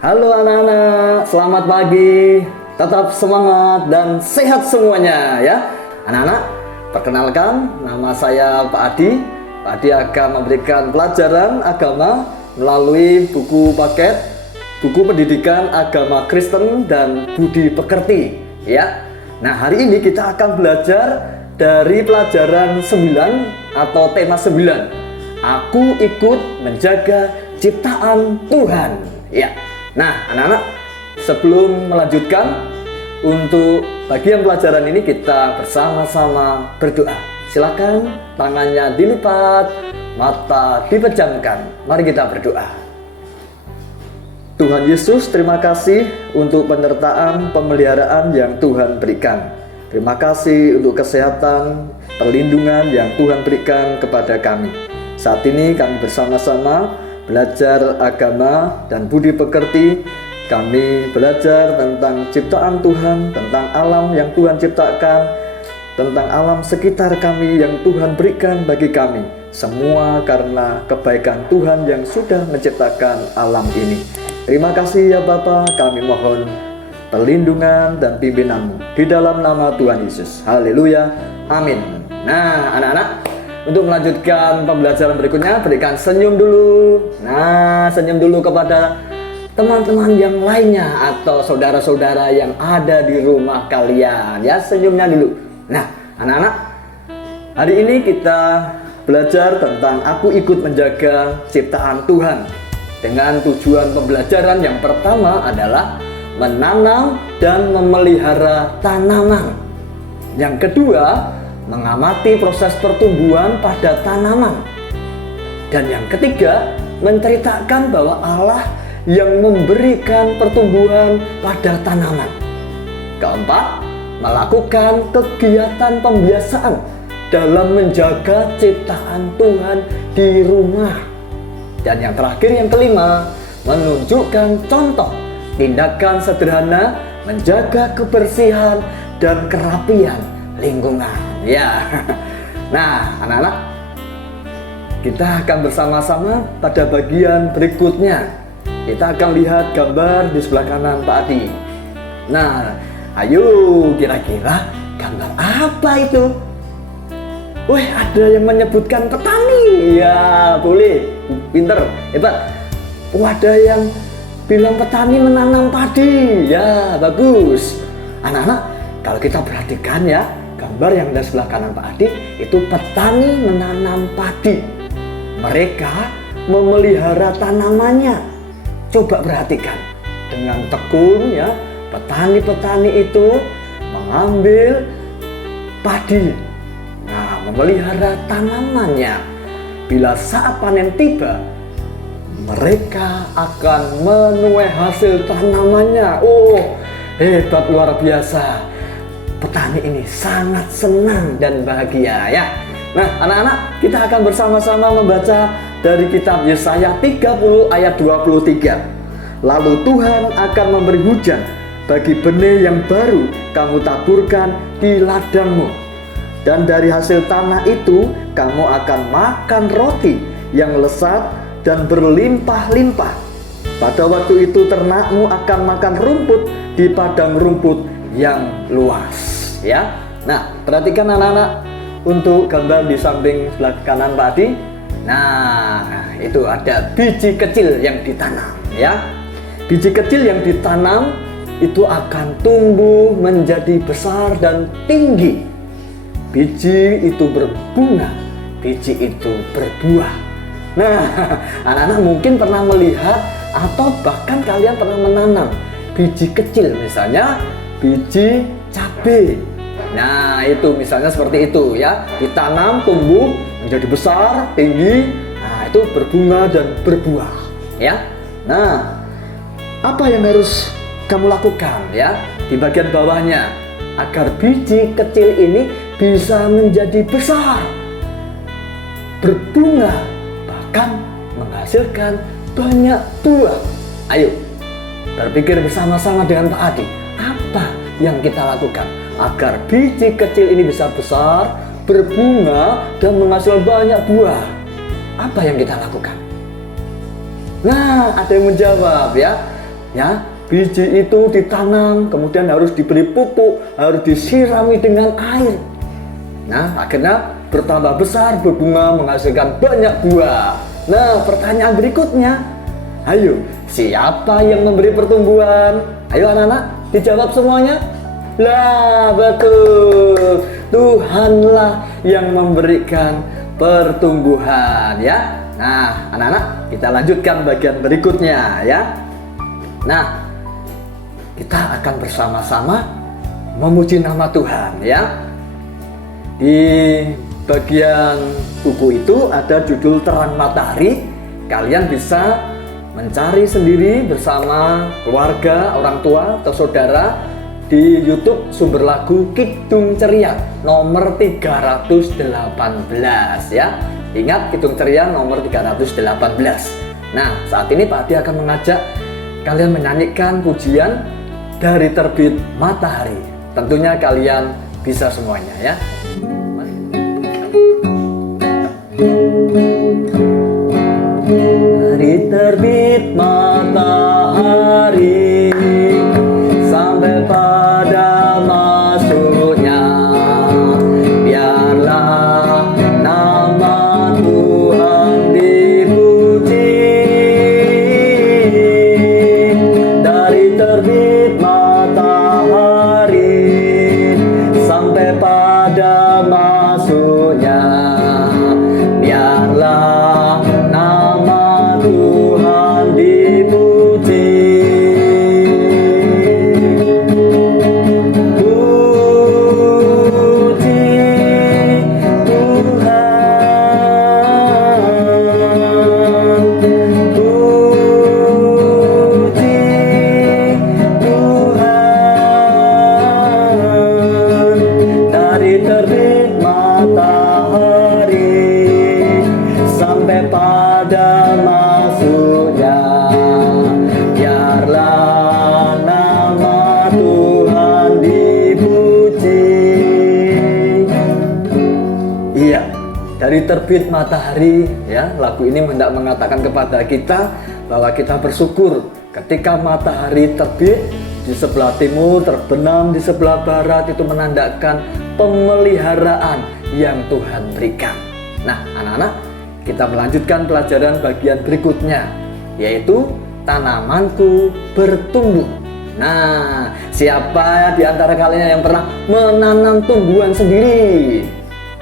Halo anak-anak, selamat pagi. Tetap semangat dan sehat semuanya ya. Anak-anak, perkenalkan nama saya Pak Adi. Pak Adi akan memberikan pelajaran agama melalui buku paket buku pendidikan agama Kristen dan budi pekerti ya. Nah, hari ini kita akan belajar dari pelajaran 9 atau tema 9. Aku ikut menjaga ciptaan Tuhan ya. Nah, anak-anak, sebelum melanjutkan untuk bagian pelajaran ini kita bersama-sama berdoa. Silakan tangannya dilipat, mata dipejamkan. Mari kita berdoa. Tuhan Yesus, terima kasih untuk penyertaan pemeliharaan yang Tuhan berikan. Terima kasih untuk kesehatan, perlindungan yang Tuhan berikan kepada kami. Saat ini kami bersama-sama belajar agama dan budi pekerti. Kami belajar tentang ciptaan Tuhan, tentang alam yang Tuhan ciptakan, tentang alam sekitar kami yang Tuhan berikan bagi kami. Semua karena kebaikan Tuhan yang sudah menciptakan alam ini. Terima kasih ya Bapa, kami mohon perlindungan dan pimpinanmu di dalam nama Tuhan Yesus. Haleluya, amin. Nah, anak-anak, untuk melanjutkan pembelajaran berikutnya, berikan senyum dulu. Nah, senyum dulu kepada teman-teman yang lainnya atau saudara-saudara yang ada di rumah kalian. Ya, senyumnya dulu. Nah, anak-anak, hari ini kita belajar tentang aku ikut menjaga ciptaan Tuhan. Dengan tujuan pembelajaran yang pertama adalah menanam dan memelihara tanaman. Yang kedua, mengamati proses pertumbuhan pada tanaman. Dan yang ketiga, menceritakan bahwa Allah yang memberikan pertumbuhan pada tanaman. Keempat, melakukan kegiatan pembiasaan dalam menjaga ciptaan Tuhan di rumah. Dan yang terakhir, yang kelima, menunjukkan contoh tindakan sederhana menjaga kebersihan dan kerapian lingkungan. Ya. Nah, anak-anak, kita akan bersama-sama pada bagian berikutnya. Kita akan lihat gambar di sebelah kanan Pak Adi. Nah, ayo kira-kira gambar apa itu? Wih, ada yang menyebutkan petani. Ya, boleh. Pinter, hebat. Ada yang bilang petani menanam padi. Ya, bagus. Anak-anak, kalau kita perhatikan ya, gambar yang ada sebelah kanan Pak Adi itu petani menanam padi. Mereka memelihara tanamannya. Coba perhatikan dengan tekun ya, petani-petani itu mengambil padi. Nah, memelihara tanamannya. Bila saat panen tiba, mereka akan menuai hasil tanamannya. Oh, hebat, luar biasa. Petani ini sangat senang dan bahagia ya. Nah, anak-anak, kita akan bersama-sama membaca dari kitab Yesaya 30 ayat 23. Lalu Tuhan akan memberi hujan bagi benih yang baru kamu taburkan di ladangmu. Dan dari hasil tanah itu kamu akan makan roti yang lesat dan berlimpah-limpah. Pada waktu itu ternakmu akan makan rumput di padang rumput yang luas ya. Nah, perhatikan anak-anak untuk gambar di samping sebelah kanan Pak Adi. Nah, itu ada biji kecil yang ditanam ya. Biji kecil yang ditanam itu akan tumbuh menjadi besar dan tinggi. Biji itu berbunga, biji itu berbuah. Nah, anak-anak mungkin pernah melihat atau bahkan kalian pernah menanam biji kecil, misalnya biji cabai. Nah, itu misalnya seperti itu ya, ditanam, tumbuh menjadi besar, tinggi. Nah, itu berbunga dan berbuah ya. Nah, apa yang harus kamu lakukan ya di bagian bawahnya agar biji kecil ini bisa menjadi besar, berbunga, bahkan menghasilkan banyak buah. Ayo berpikir bersama-sama dengan Pak Adi, apa yang kita lakukan agar biji kecil ini bisa besar, berbunga, dan menghasilkan banyak buah? Apa yang kita lakukan? Nah, ada yang menjawab ya. Ya, biji itu ditanam, kemudian harus diberi pupuk, harus disirami dengan air. Nah, akhirnya bertambah besar, berbunga, menghasilkan banyak buah. Nah, pertanyaan berikutnya, ayo, siapa yang memberi pertumbuhan? Ayo anak-anak, dijawab semuanya. Lah, betul. Tuhanlah yang memberikan pertumbuhan, ya. Nah, anak-anak, kita lanjutkan bagian berikutnya, ya. Nah, kita akan bersama-sama memuji nama Tuhan, ya. Di bagian buku itu ada judul Terang Matahari. Kalian bisa mencari sendiri bersama keluarga, orang tua, atau saudara di YouTube sumber lagu Kidung Ceria nomor 318, ya. Ingat, Kidung Ceria nomor 318. Nah, saat ini Pak Adi akan mengajak kalian menyanyikan pujian Dari Terbit Matahari. Tentunya kalian bisa semuanya, ya. Dari terbit matahari sampai pada masuknya, biarlah nama Tuhan dipuji. Dari terbit matahari sampai pada masuknya, biarlah nama Tuhan dipuji. Pada masuknya, biarlah nama Tuhan dipuji. Iya, dari terbit matahari, ya, lagu ini hendak mengatakan kepada kita bahwa kita bersyukur ketika matahari terbit di sebelah timur, terbenam di sebelah barat, itu menandakan pemeliharaan yang Tuhan berikan. Nah, anak-anak, kita melanjutkan pelajaran bagian berikutnya, yaitu tanamanku bertumbuh. Nah, siapa di antara kalian yang pernah menanam tumbuhan sendiri?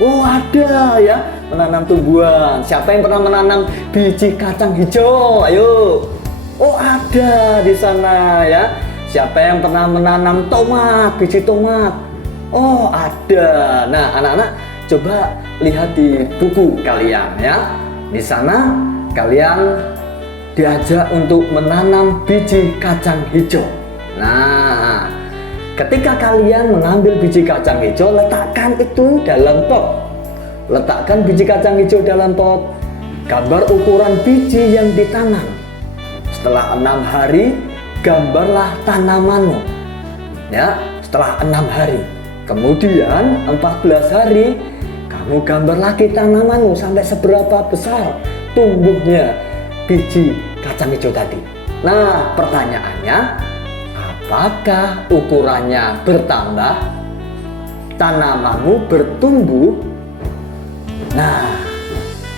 Oh, ada ya, menanam tumbuhan. Siapa yang pernah menanam biji kacang hijau? Ayo. Oh, ada di sana ya. Siapa yang pernah menanam tomat, biji tomat? Oh, ada. Nah, anak-anak, coba lihat di buku kalian, ya. Di sana kalian diajak untuk menanam biji kacang hijau. Nah, ketika kalian mengambil biji kacang hijau, letakkan itu dalam pot. Letakkan biji kacang hijau dalam pot. Gambar ukuran biji yang ditanam. Setelah 6 hari, gambarlah tanamanmu. Ya, setelah 6 hari. Kemudian 14 hari, kamu gambar lagi tanamanmu sampai seberapa besar tumbuhnya biji kacang hijau tadi. Nah, pertanyaannya, apakah ukurannya bertambah? Tanamanmu bertumbuh? Nah,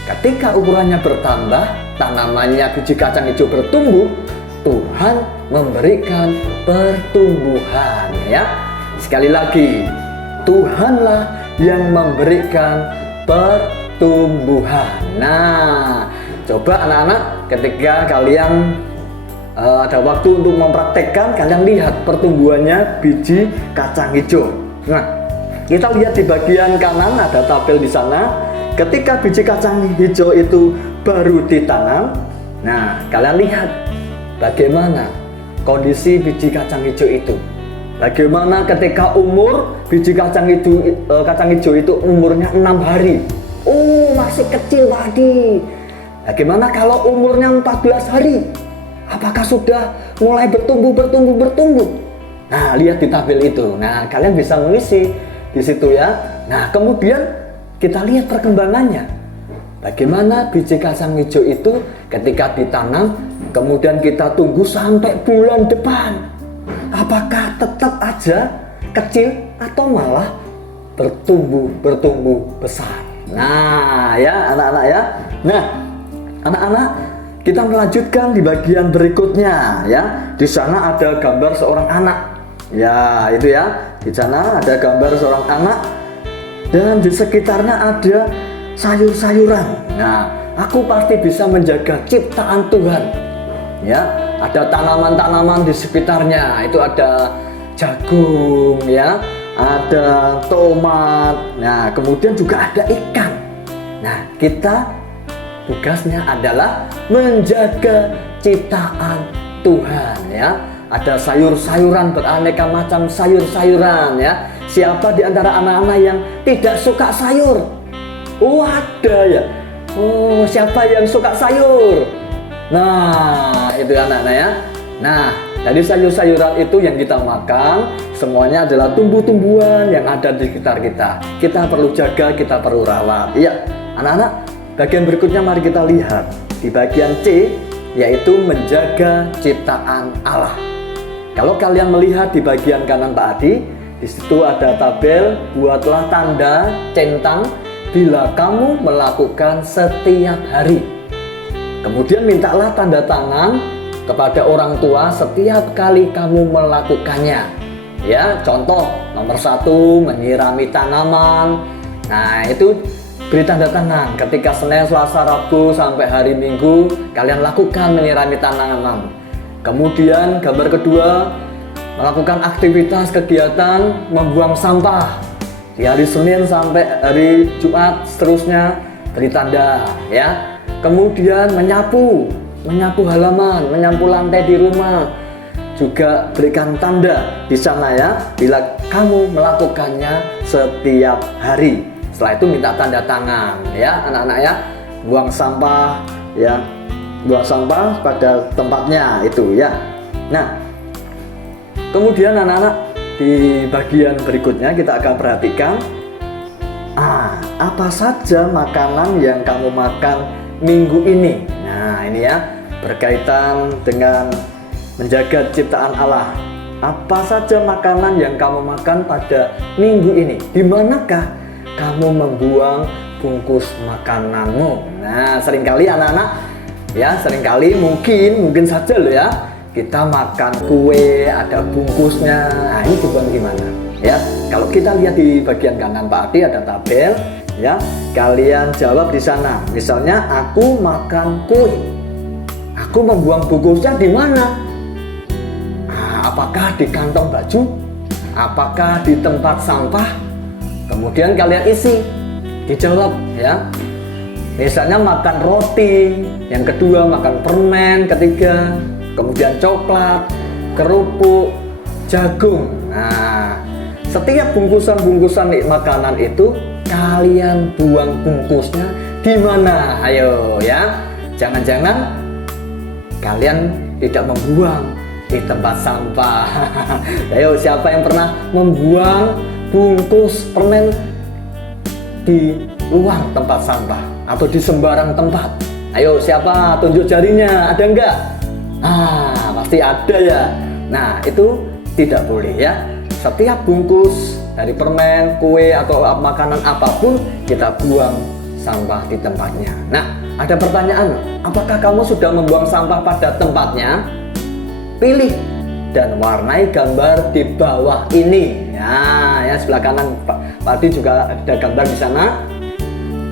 ketika ukurannya bertambah, tanamannya biji kacang hijau bertumbuh, Tuhan memberikan pertumbuhan, ya. Sekali lagi, Tuhanlah yang memberikan pertumbuhan. Nah, coba anak-anak, ketika kalian ada waktu untuk mempraktekkan, kalian lihat pertumbuhannya biji kacang hijau. Nah, kita lihat di bagian kanan ada tabel di sana. Ketika biji kacang hijau itu baru ditanam, nah, kalian lihat bagaimana kondisi biji kacang hijau itu. Bagaimana ketika umur biji kacang hijau itu umurnya 6 hari. Oh, masih kecil tadi. Bagaimana kalau umurnya 14 hari? Apakah sudah mulai bertumbuh? Nah, lihat di tabel itu. Nah, kalian bisa mengisi di situ, ya. Nah, kemudian kita lihat perkembangannya. Bagaimana biji kacang hijau itu ketika ditanam, kemudian kita tunggu sampai bulan depan, apakah tetap aja kecil atau malah bertumbuh besar? Nah ya anak-anak ya. Nah anak-anak, kita melanjutkan di bagian berikutnya ya. Di sana ada gambar seorang anak. Ya itu ya. Di sana ada gambar seorang anak dan di sekitarnya ada sayur-sayuran. Nah, aku pasti bisa menjaga ciptaan Tuhan. Ya, ada tanaman-tanaman di sekitarnya. Itu ada jagung ya, ada tomat. Nah, kemudian juga ada ikan. Nah, kita tugasnya adalah menjaga ciptaan Tuhan ya. Ada sayur-sayuran, beraneka macam sayur-sayuran ya. Siapa di antara anak-anak yang tidak suka sayur? Oh ada ya. Oh siapa yang suka sayur? Nah itu anak-anak ya. Nah dari sayur-sayuran itu yang kita makan semuanya adalah tumbuh-tumbuhan yang ada di sekitar kita. Kita perlu jaga, kita perlu rawat. Iya anak-anak, bagian berikutnya mari kita lihat di bagian C, yaitu menjaga ciptaan Allah. Kalau kalian melihat di bagian kanan Pak Adi, di situ ada tabel, buatlah tanda centang bila kamu melakukan setiap hari. Kemudian mintalah tanda tangan kepada orang tua setiap kali kamu melakukannya. Ya, contoh nomor 1 menyirami tanaman. Nah, itu beri tanda tangan ketika Senin, Selasa, Rabu sampai hari Minggu kalian lakukan menyirami tanaman. Kemudian gambar kedua, melakukan aktivitas kegiatan membuang sampah di hari Senin sampai hari Jumat seterusnya beri tanda ya. Kemudian menyapu halaman, menyapu lantai di rumah juga berikan tanda di sana ya bila kamu melakukannya setiap hari. Setelah itu minta tanda tangan ya anak-anak ya. Buang sampah ya, buang sampah pada tempatnya itu ya. Nah kemudian anak-anak di bagian berikutnya kita akan perhatikan apa saja makanan yang kamu makan minggu ini. Nah ini ya berkaitan dengan menjaga ciptaan Allah. Apa saja makanan yang kamu makan pada minggu ini? Di manakah kamu membuang bungkus makananmu? Nah seringkali anak-anak ya, seringkali mungkin saja loh ya, kita makan kue ada bungkusnya. Nah ini dibuang gimana ya? Kalau kita lihat di bagian kanan Pak Adi ada tabel ya, kalian jawab di sana. Misalnya aku makan kue, aku membuang bungkusnya di mana? Nah, apakah di kantong baju? Apakah di tempat sampah? Kemudian kalian isi, dijawab ya. Misalnya makan roti, yang kedua makan permen, ketiga kemudian coklat, kerupuk, jagung. Nah, setiap bungkusan makanan itu kalian buang bungkusnya di mana? Ayo ya. Jangan-jangan kalian tidak membuang di tempat sampah. Ayo siapa yang pernah membuang bungkus permen di luar tempat sampah atau di sembarang tempat? Ayo siapa, tunjuk jarinya, ada enggak? Pasti ada ya. Nah itu tidak boleh ya. Setiap bungkus dari permen, kue atau makanan apapun kita buang sampah di tempatnya. Nah ada pertanyaan, apakah kamu sudah membuang sampah pada tempatnya? Pilih dan warnai gambar di bawah ini. Nah ya sebelah kanan Pak Adi juga ada gambar di sana.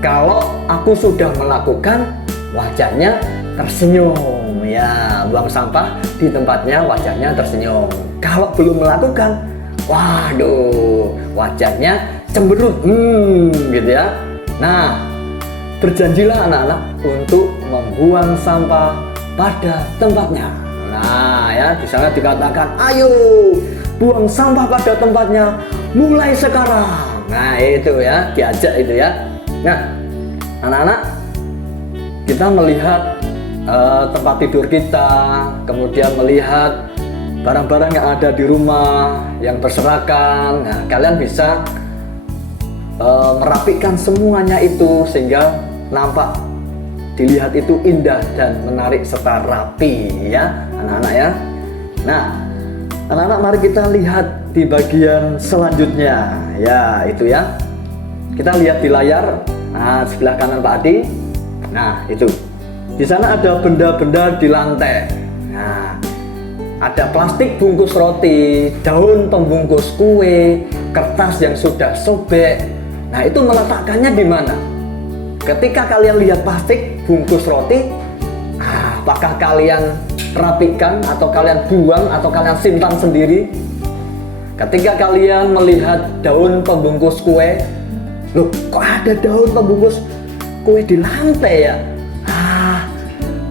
Kalau aku sudah melakukan, wajahnya tersenyum ya, buang sampah di tempatnya wajahnya tersenyum. Kalau belum melakukan, waduh wajahnya cemberut gitu ya. Nah berjanjilah anak-anak untuk membuang sampah pada tempatnya. Nah ya di sana dikatakan ayo buang sampah pada tempatnya mulai sekarang. Nah itu ya, diajak itu ya. Nah anak-anak, kita melihat tempat tidur kita, kemudian melihat barang-barang yang ada di rumah yang berserakan. Nah, kalian bisa merapikan semuanya itu sehingga nampak dilihat itu indah dan menarik serta rapi ya anak-anak ya. Nah anak-anak, mari kita lihat di bagian selanjutnya ya, itu ya. Kita lihat di layar, nah sebelah kanan Pak Adi. Nah itu di sana ada benda-benda di lantai. Nah ada plastik bungkus roti, daun pembungkus kue, kertas yang sudah sobek. Nah itu meletakkannya di mana? Ketika kalian lihat plastik bungkus roti, apakah kalian rapikan atau kalian buang atau kalian simpan sendiri? Ketika kalian melihat daun pembungkus kue, loh kok ada daun pembungkus kue di lantai ya?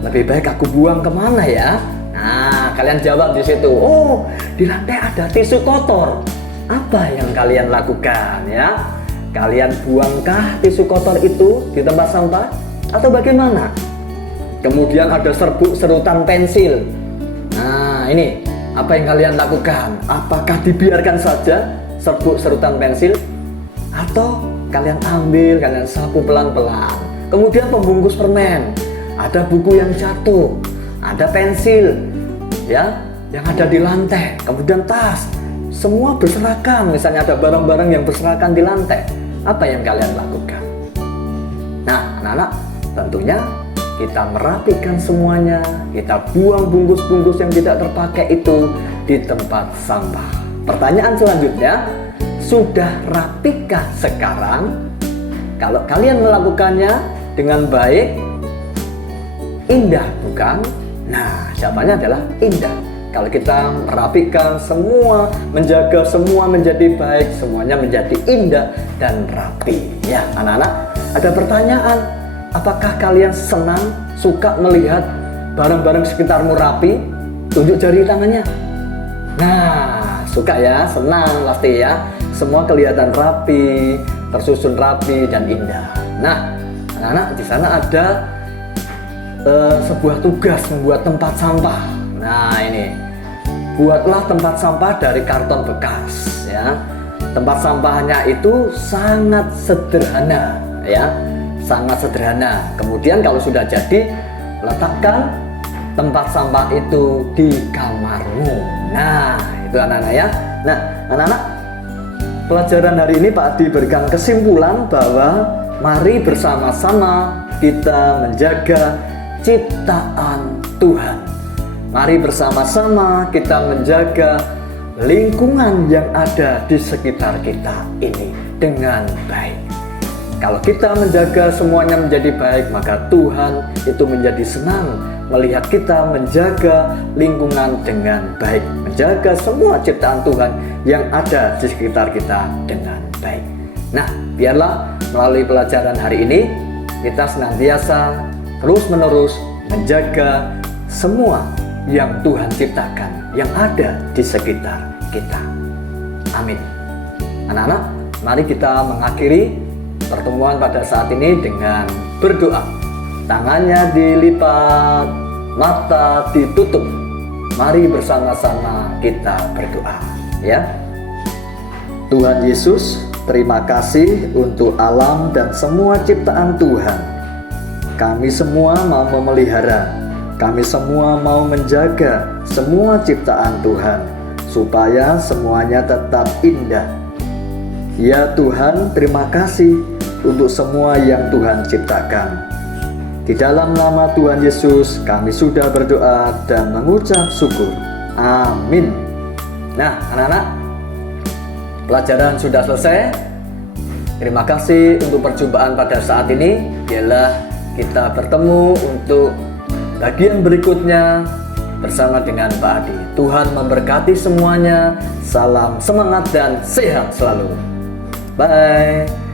Lebih baik aku buang kemana ya? Nah kalian jawab di situ, oh di lantai ada tisu kotor. Apa yang kalian lakukan ya? Kalian buangkah tisu kotor itu di tempat sampah atau bagaimana? Kemudian ada serbuk serutan pensil. Nah ini apa yang kalian lakukan? Apakah dibiarkan saja serbuk serutan pensil atau kalian ambil, kalian sapu pelan-pelan? Kemudian pembungkus permen, ada buku yang jatuh, ada pensil ya yang ada di lantai, kemudian tas, semua berserakan. Misalnya ada barang-barang yang berserakan di lantai. Apa yang kalian lakukan? Nah anak-anak, tentunya kita merapikan semuanya, kita buang bungkus-bungkus yang tidak terpakai itu di tempat sampah. Pertanyaan selanjutnya, sudah rapikah sekarang? Kalau kalian melakukannya dengan baik, indah bukan? Nah jawabannya adalah indah. Kalau kita merapikan semua, menjaga semua menjadi baik, semuanya menjadi indah dan rapi. Ya anak-anak, ada pertanyaan, apakah kalian senang, suka melihat barang-barang sekitarmu rapi? Tunjuk jari tangannya. Nah suka ya, senang pasti ya. Semua kelihatan rapi, tersusun rapi dan indah. Nah anak-anak, di sana ada sebuah tugas membuat tempat sampah. Nah ini, buatlah tempat sampah dari karton bekas ya. Tempat sampahnya itu sangat sederhana ya, sangat sederhana. Kemudian kalau sudah jadi, letakkan tempat sampah itu di kamarmu. Nah itu anak-anak ya. Nah anak-anak, pelajaran hari ini Pak Adi berikan kesimpulan bahwa mari bersama-sama kita menjaga ciptaan Tuhan. Mari bersama-sama kita menjaga lingkungan yang ada di sekitar kita ini dengan baik. Kalau kita menjaga semuanya menjadi baik, maka Tuhan itu menjadi senang melihat kita menjaga lingkungan dengan baik, menjaga semua ciptaan Tuhan yang ada di sekitar kita dengan baik. Nah, biarlah melalui pelajaran hari ini kita senantiasa terus-menerus menjaga semua yang Tuhan ciptakan yang ada di sekitar kita. Amin. Anak-anak, mari kita mengakhiri pertemuan pada saat ini dengan berdoa. Tangannya dilipat, mata ditutup. Mari bersama-sama kita berdoa ya. Tuhan Yesus, terima kasih untuk alam dan semua ciptaan Tuhan. Kami semua mau memelihara, kami semua mau menjaga semua ciptaan Tuhan, supaya semuanya tetap indah. Ya Tuhan, terima kasih untuk semua yang Tuhan ciptakan. Di dalam nama Tuhan Yesus, kami sudah berdoa dan mengucap syukur. Amin. Nah anak-anak, pelajaran sudah selesai. Terima kasih untuk perjumpaan pada saat ini. Biarlah kita bertemu untuk bagian berikutnya bersama dengan Pak Adi. Tuhan memberkati semuanya. Salam semangat dan sehat selalu. Bye.